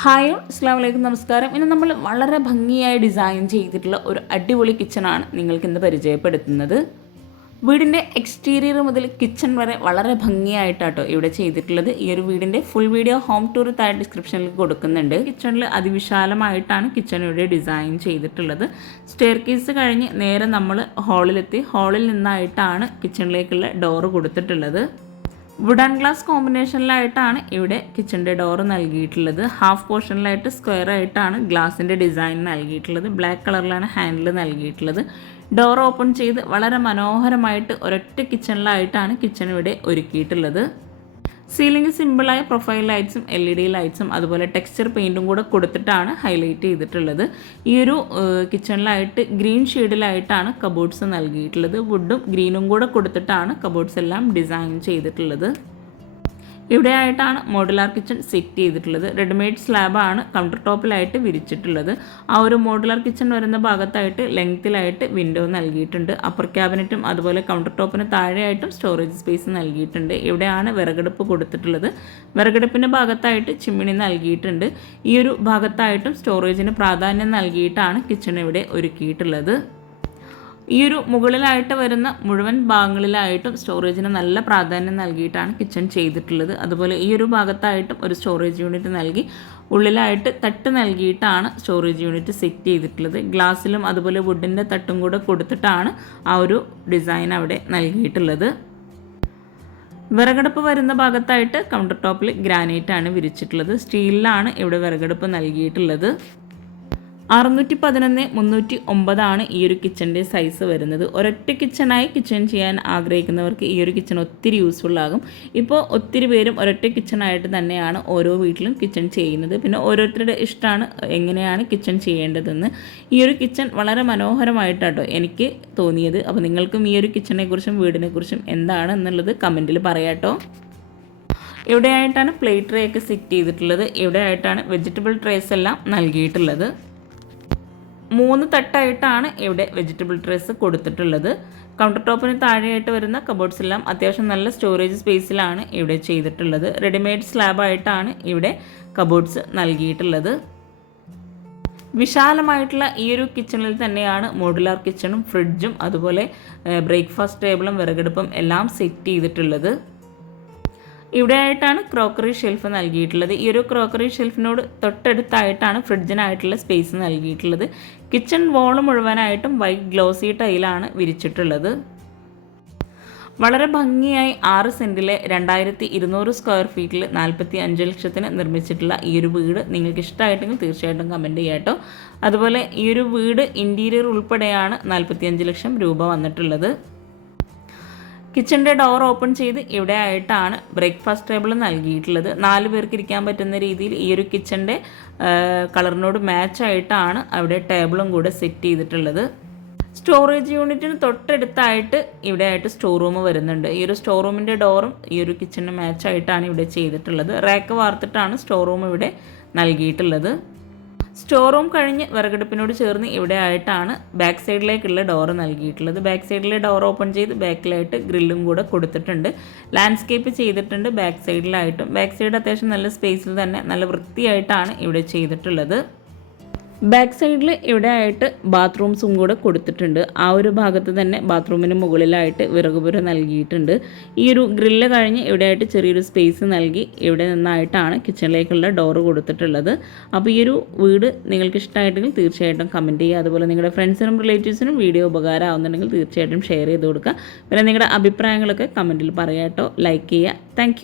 Hi അസ്സാം വലൈക്കും നമസ്കാരം. ഇന്ന് നമ്മൾ വളരെ ഭംഗിയായി ഡിസൈൻ ചെയ്തിട്ടുള്ള ഒരു അടിപൊളി കിച്ചണാണ് നിങ്ങൾക്ക് ഇന്ന് പരിചയപ്പെടുത്തുന്നത്. വീടിന്റെ എക്സ്റ്റീരിയർ മുതൽ കിച്ചൺ വരെ വളരെ ഭംഗിയായിട്ടാട്ടോ ഇവിടെ ചെയ്തിട്ടുള്ളത്. ഈ ഒരു വീടിന്റെ ഫുൾ വീഡിയോ ഹോം ടൂർ താഴെ ഡിസ്ക്രിപ്ഷനിൽ കൊടുക്കുന്നുണ്ട്. കിച്ചണിൽ അതിവിശാലമായിട്ടാണ് കിച്ചൺ ഇവിടെ ഡിസൈൻ ചെയ്തിട്ടുള്ളത്. സ്റ്റെയർ കേസ് കഴിഞ്ഞ് നേരെ നമ്മൾ ഹാളിലെത്തി ഹാളിൽ നിന്നായിട്ടാണ് കിച്ചണിലേക്കുള്ള ഡോറ് കൊടുത്തിട്ടുള്ളത്. വുഡൻ ഗ്ലാസ് കോമ്പിനേഷനിലായിട്ടാണ് ഇവിടെ കിച്ചണിന്റെ ഡോറ് നൽകിയിട്ടുള്ളത്. ഹാഫ് പോർഷനിലായിട്ട് സ്ക്വയർ ആയിട്ടാണ് ഗ്ലാസിന്റെ ഡിസൈൻ നൽകിയിട്ടുള്ളത്. ബ്ലാക്ക് കളറിലാണ് ഹാൻഡിൽ നൽകിയിട്ടുള്ളത്. ഡോർ ഓപ്പൺ ചെയ്ത് വളരെ മനോഹരമായിട്ട് ഒരൊറ്റ കിച്ചണിലായിട്ടാണ് കിച്ചൺ ഇവിടെ ഒരുക്കിയിട്ടുള്ളത്. സീലിംഗ് സിമ്പിളായ പ്രൊഫൈൽ ലൈറ്റ്സും എൽ ഇ ഡി ലൈറ്റ്സും അതുപോലെ ടെക്സ്ചർ പെയിന്റും കൂടെ കൊടുത്തിട്ടാണ് ഹൈലൈറ്റ് ചെയ്തിട്ടുള്ളത്. ഈ ഒരു കിച്ചണിലായിട്ട് ഗ്രീൻ ഷെയ്ഡിലായിട്ടാണ് കബോർഡ്സ് നൽകിയിട്ടുള്ളത്. വുഡും ഗ്രീനും കൂടെ കൊടുത്തിട്ടാണ് കബോർഡ്സ് എല്ലാം ഡിസൈൻ ചെയ്തിട്ടുള്ളത്. ഇവിടെയായിട്ടാണ് മോഡുലാർ കിച്ചൺ സെറ്റ് ചെയ്തിട്ടുള്ളത്. റെഡിമെയ്ഡ് സ്ലാബാണ് കൗണ്ടർ ടോപ്പിലായിട്ട് വിരിച്ചിട്ടുള്ളത്. ആ ഒരു മോഡുലാർ കിച്ചൺ വരുന്ന ഭാഗത്തായിട്ട് ലെങ്ത്തിലായിട്ട് വിൻഡോ നൽകിയിട്ടുണ്ട്. അപ്പർ ക്യാബിനറ്റും അതുപോലെ കൗണ്ടർ ടോപ്പിന് താഴെയായിട്ടും സ്റ്റോറേജ് സ്പേസ് നൽകിയിട്ടുണ്ട്. ഇവിടെയാണ് വിറകടുപ്പ് കൊടുത്തിട്ടുള്ളത്. വിറകടുപ്പിന്റെ ഭാഗത്തായിട്ട് ചിമ്മിണി നൽകിയിട്ടുണ്ട്. ഈ ഒരു ഭാഗത്തായിട്ടും സ്റ്റോറേജിന് പ്രാധാന്യം നൽകിയിട്ടാണ് കിച്ചൺ ഇവിടെ ഒരുക്കിയിട്ടുള്ളത്. ഈ ഒരു മുകളിലായിട്ട് വരുന്ന മുഴുവൻ ഭാഗങ്ങളിലായിട്ടും സ്റ്റോറേജിന് നല്ല പ്രാധാന്യം നൽകിയിട്ടാണ് കിച്ചൺ ചെയ്തിട്ടുള്ളത്. അതുപോലെ ഈ ഒരു ഭാഗത്തായിട്ടും ഒരു സ്റ്റോറേജ് യൂണിറ്റ് നൽകി ഉള്ളിലായിട്ട് തട്ട് നൽകിയിട്ടാണ് സ്റ്റോറേജ് യൂണിറ്റ് സെറ്റ് ചെയ്തിട്ടുള്ളത്. ഗ്ലാസ്സിലും അതുപോലെ വുഡിന്റെ തട്ടും കൂടെ കൊടുത്തിട്ടാണ് ആ ഒരു ഡിസൈൻ അവിടെ നൽകിയിട്ടുള്ളത്. വിറകടുപ്പ് വരുന്ന ഭാഗത്തായിട്ട് കൗണ്ടർ ടോപ്പിൽ ഗ്രാനൈറ്റ് ആണ് വിരിച്ചിട്ടുള്ളത്. സ്റ്റീലിലാണ് ഇവിടെ വിറകടുപ്പ് നൽകിയിട്ടുള്ളത്. അറുന്നൂറ്റി പതിനൊന്ന് മുന്നൂറ്റി ഒമ്പതാണ് ഈ ഒരു കിച്ചന്റെ സൈസ് വരുന്നത്. ഒരൊറ്റ കിച്ചണായി കിച്ചൺ ചെയ്യാൻ ആഗ്രഹിക്കുന്നവർക്ക് ഈ ഒരു കിച്ചൺ ഒത്തിരി യൂസ്ഫുൾ ആകും. ഇപ്പോൾ ഒത്തിരി പേരും ഒരൊറ്റ കിച്ചണായിട്ട് തന്നെയാണ് ഓരോ വീട്ടിലും കിച്ചൺ ചെയ്യുന്നത്. പിന്നെ ഓരോരുത്തരുടെ ഇഷ്ടമാണ് എങ്ങനെയാണ് കിച്ചൺ ചെയ്യേണ്ടതെന്ന്. ഈ ഒരു കിച്ചൺ വളരെ മനോഹരമായിട്ടാട്ടോ എനിക്ക് തോന്നിയത്. അപ്പോൾ നിങ്ങൾക്കും ഈ ഒരു കിച്ചണിനെക്കുറിച്ചും കുറിച്ചും വീടിനെ കുറിച്ചും എന്താണ് എന്നുള്ളത് കമന്റിൽ പറയാട്ടോ. എവിടെയായിട്ടാണ് പ്ലേറ്റ് ട്രേ ഒക്കെ സെറ്റ് ചെയ്തിട്ടുള്ളത്? എവിടെയായിട്ടാണ് വെജിറ്റബിൾ ട്രേസ് എല്ലാം നൽകിയിട്ടുള്ളത്? മൂന്ന് തട്ടായിട്ടാണ് ഇവിടെ വെജിറ്റബിൾ ട്രേസ് കൊടുത്തിട്ടുള്ളത്. കൗണ്ടർ ടോപ്പിന് താഴെയായിട്ട് വരുന്ന കബോർഡ്സ് എല്ലാം അത്യാവശ്യം നല്ല സ്റ്റോറേജ് സ്പേസിലാണ് ഇവിടെ ചെയ്തിട്ടുള്ളത്. റെഡിമെയ്ഡ് സ്ലാബായിട്ടാണ് ഇവിടെ കബോർഡ്സ് നൽകിയിട്ടുള്ളത്. വിശാലമായിട്ടുള്ള ഈ ഒരു കിച്ചണിൽ തന്നെയാണ് മോഡുലാർ കിച്ചണും ഫ്രിഡ്ജും അതുപോലെ ബ്രേക്ക്ഫാസ്റ്റ് ടേബിളും വിറകെടുപ്പും എല്ലാം സെറ്റ് ചെയ്തിട്ടുള്ളത്. ഇവിടെ ആയിട്ടാണ് ക്രോക്കറി ഷെൽഫ് നൽകിയിട്ടുള്ളത്. ഈ ഒരു ക്രോക്കറി ഷെൽഫിനോട് തൊട്ടടുത്തായിട്ടാണ് ഫ്രിഡ്ജിനായിട്ടുള്ള സ്പേസ് നൽകിയിട്ടുള്ളത്. കിച്ചൺ വോൾ മുഴുവനായിട്ടും വൈറ്റ് ഗ്ലോസി ടൈലാണ് വിരിച്ചിട്ടുള്ളത്. വളരെ ഭംഗിയായി ആറ് സെന്റിലെ രണ്ടായിരത്തി ഇരുന്നൂറ് സ്ക്വയർ ഫീറ്റിൽ നാൽപ്പത്തി അഞ്ച് ലക്ഷത്തിന് നിർമ്മിച്ചിട്ടുള്ള ഈ ഒരു വീട് നിങ്ങൾക്ക് ഇഷ്ടമായിട്ടെങ്കിൽ തീർച്ചയായിട്ടും കമന്റ് ചെയ്യാട്ടോ. അതുപോലെ ഈ ഒരു വീട് ഇന്റീരിയർ ഉൾപ്പെടെയാണ് നാൽപ്പത്തി ലക്ഷം രൂപ വന്നിട്ടുള്ളത്. കിച്ചന്റെ ഡോർ ഓപ്പൺ ചെയ്ത് ഇവിടെ ആയിട്ടാണ് ബ്രേക്ക്ഫാസ്റ്റ് ടേബിൾ നൽകിയിട്ടുള്ളത്. നാല് പേർക്ക് ഇരിക്കാൻ പറ്റുന്ന രീതിയിൽ ഈ ഒരു കിച്ചന്റെ കളറിനോട് മാച്ച് ആയിട്ടാണ് അവിടെ ടേബിളും കൂടെ സെറ്റ് ചെയ്തിട്ടുള്ളത്. സ്റ്റോറേജ് യൂണിറ്റിന് തൊട്ടടുത്തായിട്ട് ഇവിടെ ആയിട്ട് സ്റ്റോർ റൂം വരുന്നുണ്ട്. ഈ ഒരു സ്റ്റോർ റൂമിന്റെ ഡോറും ഈ ഒരു കിച്ചണിന് മാച്ച് ആയിട്ടാണ് ഇവിടെ ചെയ്തിട്ടുള്ളത്. റാക്ക് വാർത്തിട്ടാണ് സ്റ്റോർ റൂം ഇവിടെ നൽകിയിട്ടുള്ളത്. സ്റ്റോർ റൂം കഴിഞ്ഞ് വിറകടുപ്പിനോട് ചേർന്ന് ഇവിടെ ആയിട്ടാണ് ബാക്ക് സൈഡിലേക്കുള്ള ഡോറ് നൽകിയിട്ടുള്ളത്. ബാക്ക് സൈഡിലെ ഡോർ ഓപ്പൺ ചെയ്ത് ബാക്കിലായിട്ട് ഗ്രില്ലും കൂടെ കൊടുത്തിട്ടുണ്ട്. ലാൻഡ്സ്കേപ്പ് ചെയ്തിട്ടുണ്ട് ബാക്ക് സൈഡിലായിട്ടും ബാക്ക് സൈഡ് അത്യാവശ്യം നല്ല സ്പേസിൽ തന്നെ നല്ല വൃത്തിയായിട്ടാണ് ഇവിടെ ചെയ്തിട്ടുള്ളത്. ബാക്ക് സൈഡിൽ ഇവിടെ ആയിട്ട് ബാത്റൂംസും കൂടെ കൊടുത്തിട്ടുണ്ട്. ആ ഒരു ഭാഗത്ത് തന്നെ ബാത്റൂമിന് മുകളിലായിട്ട് വിറകുപുര നൽകിയിട്ടുണ്ട്. ഈ ഒരു ഗ്രില്ല് കഴിഞ്ഞ് ഇവിടെ ആയിട്ട് ചെറിയൊരു സ്പേസ് നൽകി ഇവിടെ നിന്നായിട്ടാണ് കിച്ചണിലേക്കുള്ള ഡോറ് കൊടുത്തിട്ടുള്ളത്. അപ്പോൾ ഈ ഒരു വീട് നിങ്ങൾക്ക് ഇഷ്ടമായിട്ടെങ്കിൽ തീർച്ചയായിട്ടും കമന്റ് ചെയ്യുക. അതുപോലെ നിങ്ങളുടെ ഫ്രണ്ട്സിനും റിലേറ്റീവ്സിനും വീഡിയോ ഉപകാരം ആവുന്നുണ്ടെങ്കിൽ തീർച്ചയായിട്ടും ഷെയർ ചെയ്ത് കൊടുക്കുക. പിന്നെ നിങ്ങളുടെ അഭിപ്രായങ്ങളൊക്കെ കമന്റിൽ പറയാട്ടോ. ലൈക്ക് ചെയ്യുക. താങ്ക്